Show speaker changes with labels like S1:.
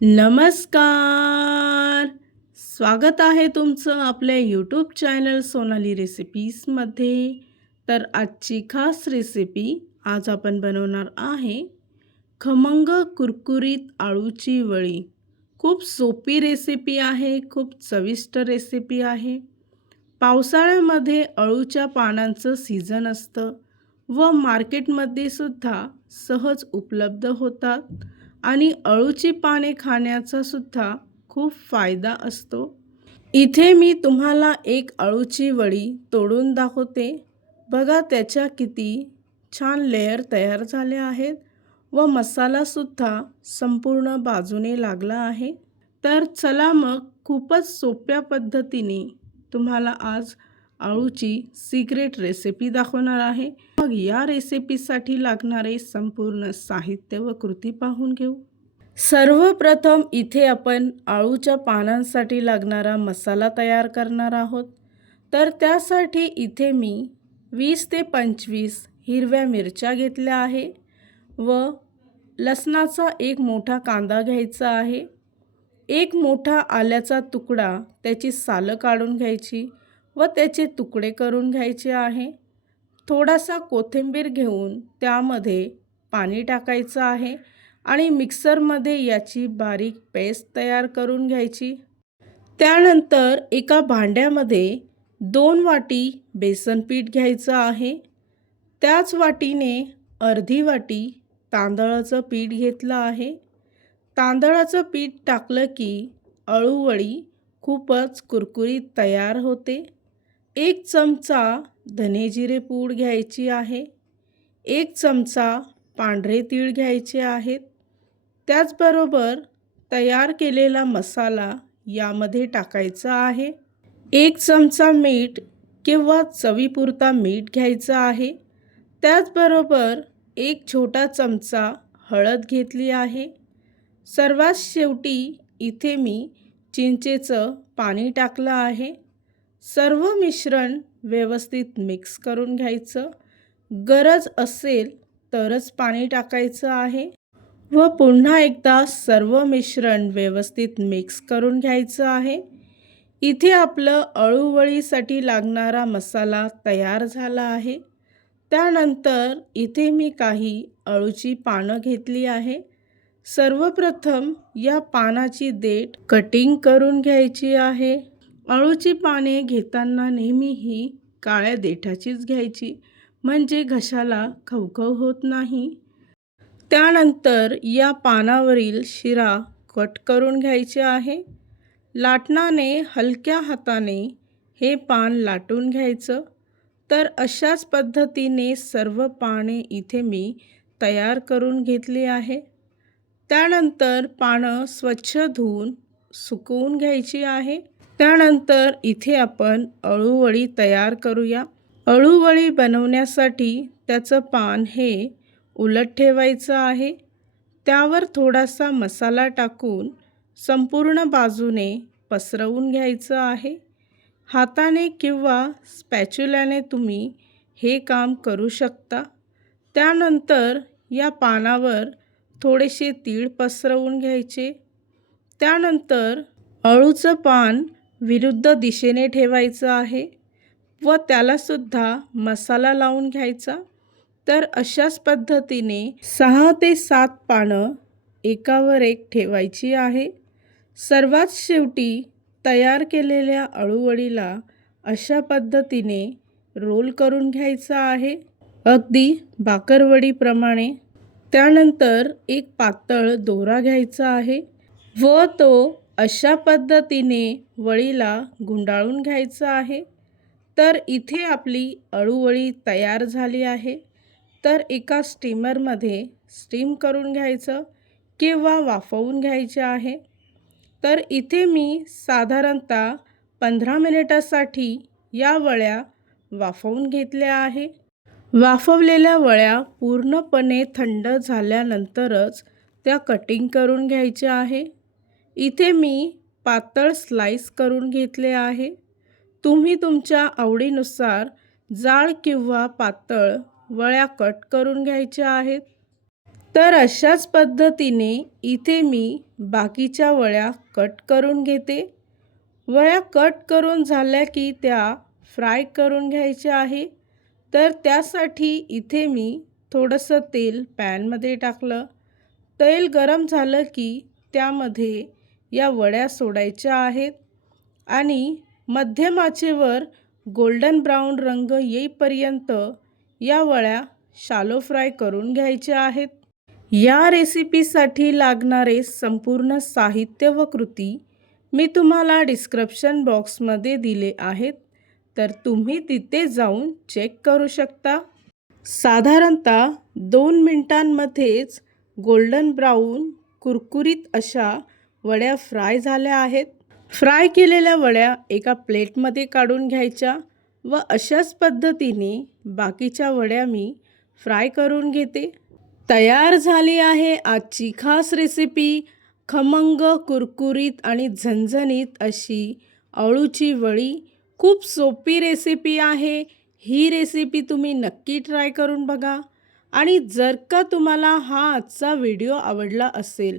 S1: नमस्कार! स्वागत आहे तुमचं आपल्या यूट्यूब चॅनल सोनाली रेसिपीजमध्ये तर आजची खास रेसिपी आज आपण बनवणार आहे खमंग कुरकुरीत आळूची वळी खूप सोपी रेसिपी आहे खूप चविष्ट रेसिपी आहे. पावसाळ्यामध्ये अळूच्या पानांचं सीझन असतं व मार्केटमध्ये सुद्धा सहज उपलब्ध होतात. आणि अळूची पाने खाण्याचा सुद्धा खूप फायदा असतो. इथे मी तुम्हाला एक अळूची वडी तोडून दाखवते. बघा त्याच्या किती छान लेयर तयार झाले आहेत व मसालासुद्धा संपूर्ण बाजूने लागला आहे. तर चला मग खूपच सोप्या पद्धतीने तुम्हाला आज अळूची सिक्रेट रेसिपी दाखवणार आहे. मग या रेसिपीसाठी लागणारे संपूर्ण साहित्य व कृती पाहून घेऊ. सर्वप्रथम इथे आपण आळूच्या पानांसाठी लागणारा मसाला तयार करणार आहोत. तर त्यासाठी इथे मी वीस ते पंचवीस हिरव्या मिरच्या घेतल्या आहे व लसणाचा एक मोठा कांदा घ्यायचा आहे. एक मोठा आल्याचा तुकडा त्याची सालं काढून घ्यायची. व त्याचे तुकडे करून घ्यायचे आहे. थोडासा कोथिंबीर घेऊन त्यामध्ये पाणी टाकायचं आहे आणि मिक्सरमध्ये याची बारीक पेस्ट तयार करून घ्यायची. त्यानंतर एका भांड्यामध्ये दोन वाटी बेसन पीठ घ्यायचं आहे. त्याच वाटीने अर्धी वाटी तांदळाचं पीठ घेतलं आहे. तांदळाचं पीठ टाकलं की अळूवळी खूपच कुरकुरीत तयार होते. एक चमचा धनेजिरे पूड घ्यायची आहे. एक चमचा पांढरे तीळ घ्यायचे आहेत. त्याचबरोबर तयार केलेला मसाला यामध्ये टाकायचा आहे. एक चमचा मीठ किंवा चवीपुरता मीठ घ्यायचा आहे. त्याचबरोबर एक छोटा चमचा हळद घेतली आहे. सर्वात शेवटी इथे मी चिंचेचं पाणी टाकलं आहे. सर्व मिश्रण व्यवस्थित मिक्स करून घ्यायचं. गरज असेल तरच पाणी टाकायचं आहे. व पुन्हा एकदा सर्व मिश्रण व्यवस्थित मिक्स करून घ्यायचं आहे. इथे आपलं अळूवळीसाठी लागणारा मसाला तयार झाला आहे. त्यानंतर इथे मी काही अळूची पानं घेतली आहे. सर्वप्रथम या पानाची देठ कटिंग करून घ्यायची आहे. अळूची पाने घेताना नेहमी ही काळ्या देठाचीच घ्यायची. म्हणजे घशाला खवखव होत नाही. त्यानंतर या पानावरील शिरा कट करून घ्यायचे आहे. लाटणाने हलक्या हाताने हे पान लाटून घ्यायचं. तर अशाच पद्धतीने सर्व पाने इथे मी तयार करून घेतली आहे. त्यानंतर पानं स्वच्छ धुवून सुकवून घ्यायची आहे. त्यानंतर इथे आपण अळूवळी तयार करूया. अळूवळी बनवण्यासाठी त्याचं पान हे उलट ठेवायचं आहे. त्यावर थोडासा मसाला टाकून संपूर्ण बाजूने पसरवून घ्यायचं आहे. हाताने किंवा स्पॅच्युल्याने तुम्ही हे काम करू शकता. त्यानंतर या पानावर थोडेसे तीळ पसरवून घ्यायचे. त्यानंतर अळूचं पान विरुद्ध दिशेने ठेवायचं आहे व त्यालासुद्धा मसाला लावून घ्यायचा. तर अशाच पद्धतीने सहा ते सात पानं एकावर एक ठेवायची आहे. सर्वात शेवटी तयार केलेल्या अळूवडीला अशा पद्धतीने रोल करून घ्यायचा आहे. अगदी बाकरवडीप्रमाणे त्यानंतर एक पातळ दोरा घ्यायचा आहे व तो अशा पद्धतीने वळीला गुंडाळून घ्यायचं आहे. तर इथे आपली अळूवळी तयार झाली आहे. तर एका स्टीमरमध्ये स्टीम करून घ्यायचं किंवा वाफवून घ्यायचे आहे. तर इथे मी साधारणतः पंधरा मिनिटासाठी या वळ्या वाफवून घेतल्या आहे. वाफवलेल्या वळ्या पूर्णपणे थंड झाल्यानंतरच त्या कटिंग करून घ्यायच्या आहे. इथे मी पातळ स्लाईस करून घेतले आहे. तुम्ही तुमच्या आवडीनुसार जाड किंवा पातळ वळ्या कट करून घ्यायच्या आहेत. तर अशाच पद्धतीने इथे मी बाकीच्या वळ्या कट करून घेते. वळ्या कट करून झाल्या की त्या फ्राय करून घ्यायच्या आहे. तर त्यासाठी इथे मी थोडंसं तेल पॅनमध्ये टाकलं. तेल गरम झालं की त्यामध्ये या वड्या सोडायच्या आहेत आणि मध्यम आचेवर गोल्डन ब्राऊन रंग येईपर्यंत या वड्या शालो फ्राय करून घ्यायच्या आहेत. या रेसिपीसाठी लागणारे संपूर्ण साहित्य व कृती मी तुम्हाला डिस्क्रिप्शन बॉक्समध्ये दिले आहेत. तर तुम्ही तिथे जाऊन चेक करू शकता. साधारणतः दोन मिनटांमध्येच गोल्डन ब्राऊन कुरकुरीत अशा वड्या फ्राय झाल्या आहेत. फ्राय केलेल्या वड्या एका प्लेटमध्ये काढून घ्यायच्या व अशाच पद्धतीने बाकीच्या वड्या मी फ्राय करून घेते. तयार झाली आहे आजची खास रेसिपी. खमंग कुरकुरीत आणि झणझणीत अशी अळूची वडी. खूप सोपी रेसिपी आहे. ही रेसिपी तुम्ही नक्की ट्राय करून बघा. आणि जर का तुम्हाला हा आजचा व्हिडिओ आवडला असेल